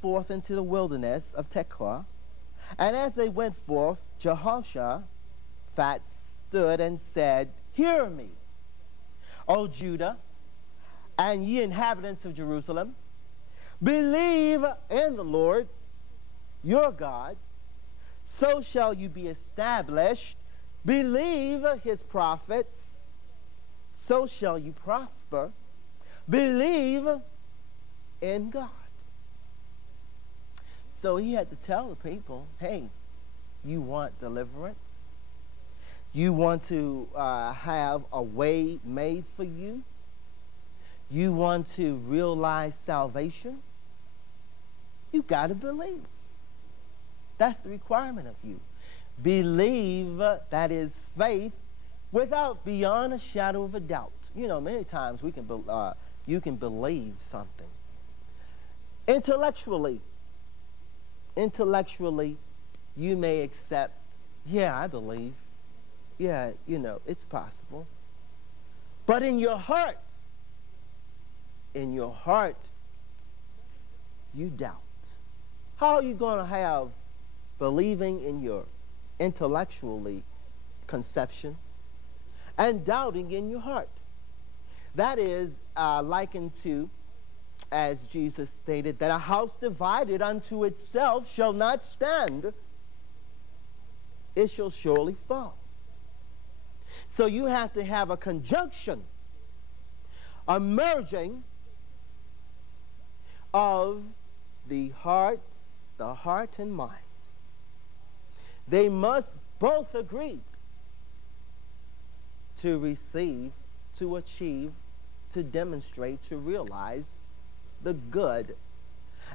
forth into the wilderness of Tekoa. And as they went forth, Jehoshaphat stood and said, Hear me, O Judah, and ye inhabitants of Jerusalem. Believe in the Lord your God, so shall you be established. Believe his prophets, so shall you prosper. Believe in God. So he had to tell the people, hey, you want deliverance? You want to have a way made for you? You want to realize salvation? You got to believe. That's the requirement of you. Believe, that is faith, without beyond a shadow of a doubt. You know, many times we can you can believe something. Intellectually, you may accept, yeah, I believe. Yeah, you know, it's possible. But in your heart, you doubt. How are you going to have believing in your intellectually conception and doubting in your heart? That is likened to, as Jesus stated, that a house divided unto itself shall not stand. It shall surely fall. So you have to have a conjunction, a merging of the heart and mind. They must both agree to receive, to achieve, to demonstrate, to realize the good.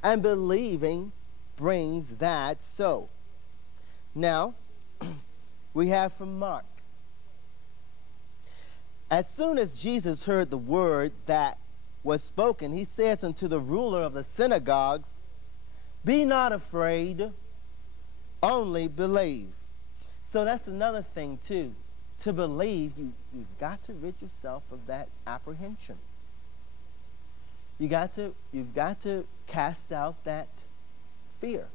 And believing brings that so. Now, we have from Mark. As soon as Jesus heard the word that was spoken, he says unto the ruler of the synagogues, Be not afraid, only believe. So that's another thing too. To believe, you've got to rid yourself of that apprehension. You've got to cast out that fear.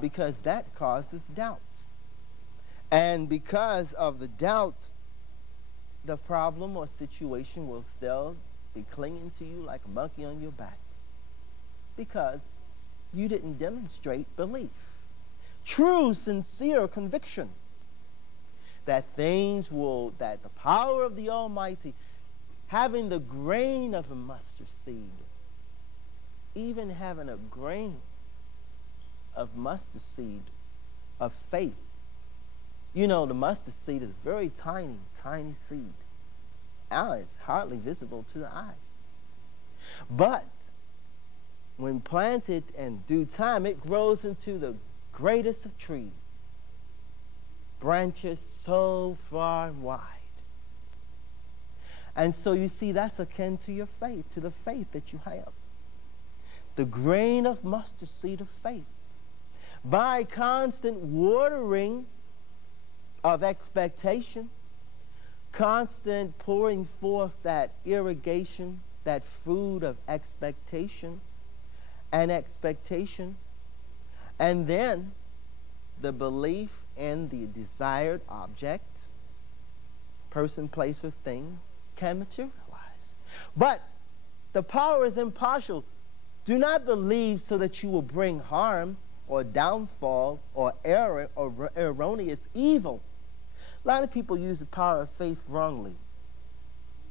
Because that causes doubt. And because of the doubt, the problem or situation will still be clinging to you like a monkey on your back. Because you didn't demonstrate belief. True, sincere conviction that that the power of the Almighty, having the grain of a mustard seed, even having a grain of mustard seed of faith. You know, the mustard seed is very tiny, tiny seed. Now it's hardly visible to the eye. But when planted in due time, it grows into the greatest of trees. Branches so far and wide. And so you see, that's akin to your faith, to the faith that you have. The grain of mustard seed of faith. By constant watering of expectation, constant pouring forth that irrigation, that food of expectation, and then the belief in the desired object, person, place, or thing can materialize. But the power is impartial. Do not believe so that you will bring harm or downfall or error or erroneous evil. A lot of people use the power of faith wrongly.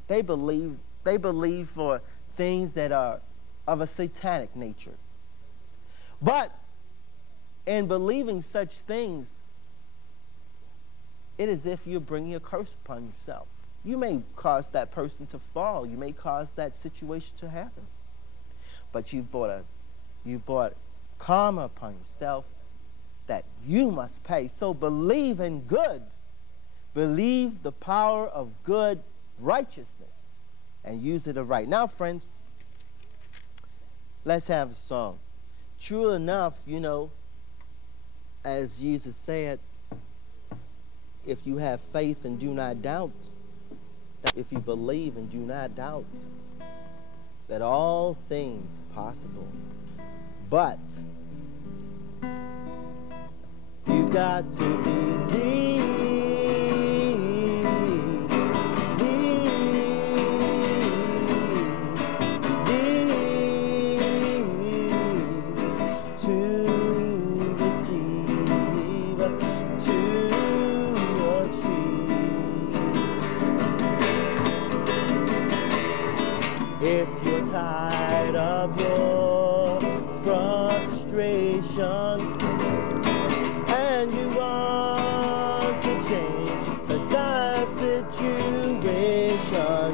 They believe for things that are of a satanic nature. But in believing such things, it is as if you're bringing a curse upon yourself. You may cause that person to fall. You may cause that situation to happen. But you brought karma upon yourself that you must pay. So believe in good. Believe the power of good righteousness and use it aright. Now, friends, let's have a song. True enough, you know, as Jesus said, if you have faith and do not doubt, if you believe and do not doubt, that all things are possible. But you got to believe. If you're tired of your frustration and you want to change the dire situation,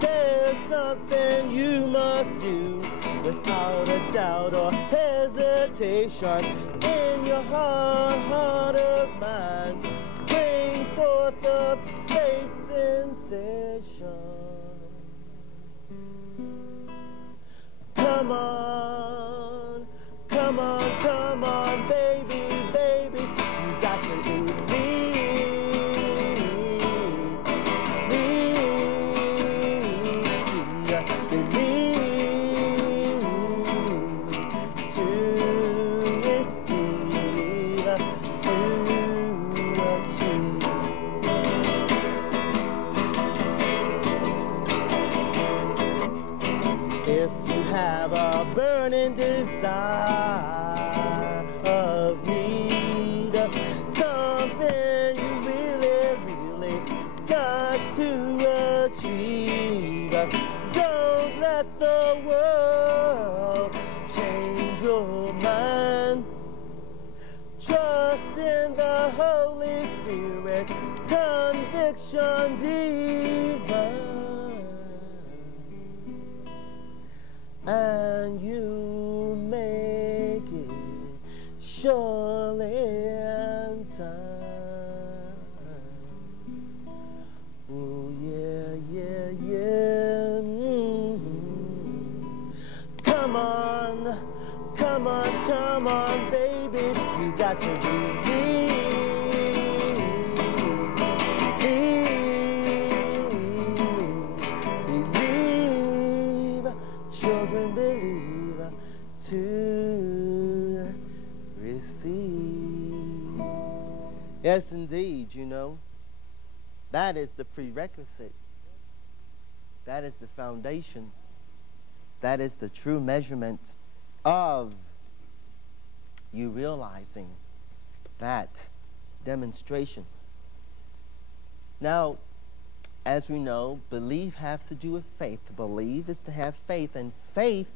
there's something you must do without a doubt or hesitation. In your heart of mine, bring forth a faith sensation. Come on, come on, come on, baby, baby, you got to believe, believe to receive, to achieve. If you have a burning desire of need, something you really, really got to achieve, don't let the world change your mind. Trust in the Holy Spirit, conviction divine. And you make it surely in time. Oh yeah, yeah, yeah. Come on, come on, come on, baby, you got to believe. Children believe to receive. Yes, indeed, you know, that is the prerequisite. That is the foundation. That is the true measurement of you realizing that demonstration. Now, as we know, belief has to do with faith. To believe is to have faith, and faith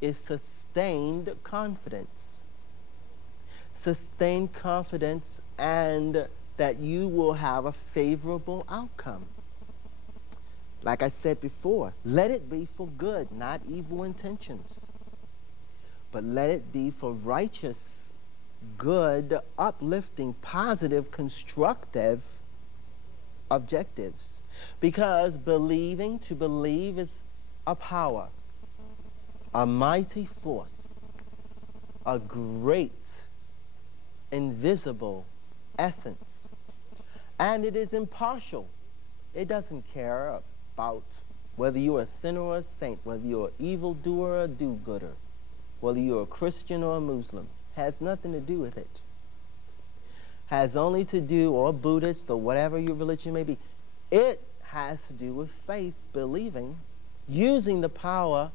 is sustained confidence. Sustained confidence, and that you will have a favorable outcome. Like I said before, let it be for good, not evil intentions. But let it be for righteous, good, uplifting, positive, constructive objectives. Because to believe is a power, a mighty force, a great, invisible essence. And it is impartial. It doesn't care about whether you're a sinner or a saint, whether you're an evildoer or a do-gooder, whether you're a Christian or a Muslim. Has nothing to do with it. Has only to do, or Buddhist, or whatever your religion may be. It has to do with faith, believing, using the power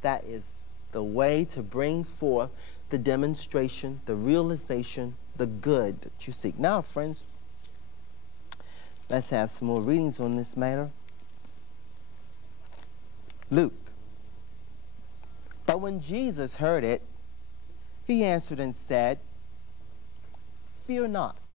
that is the way to bring forth the demonstration, the realization, the good that you seek. Now, friends, let's have some more readings on this matter. Luke. But when Jesus heard it, he answered and said, "Fear not.